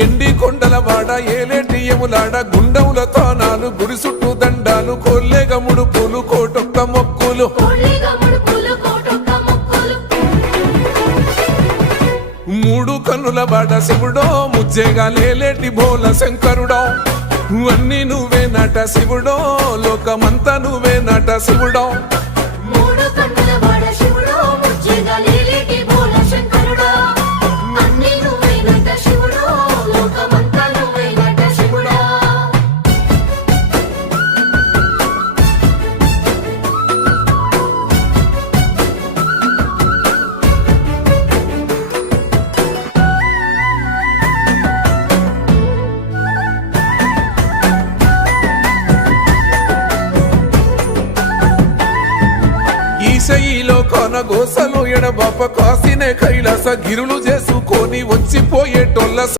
ఎండి కొండల వాడ ఏలేటి యములాడ గుండముల తానాలు గుడి చుట్టూ దండాలు కోల్లేగ ముడుపులు కోటొక్క మొక్కులు మూడు కన్నుల వాడ శివుడో ముజ్జేగా లేలేటి బోల శంకరుడో అన్ని నువ్వే నట శివుడో లోకమంతా నువ్వే నట శివుడో ఈశయిలో కొనగోసలు ఎడబాప కాసినే కైలాస గిరులు చేసుకొని వచ్చిపోయేటోళ్ళ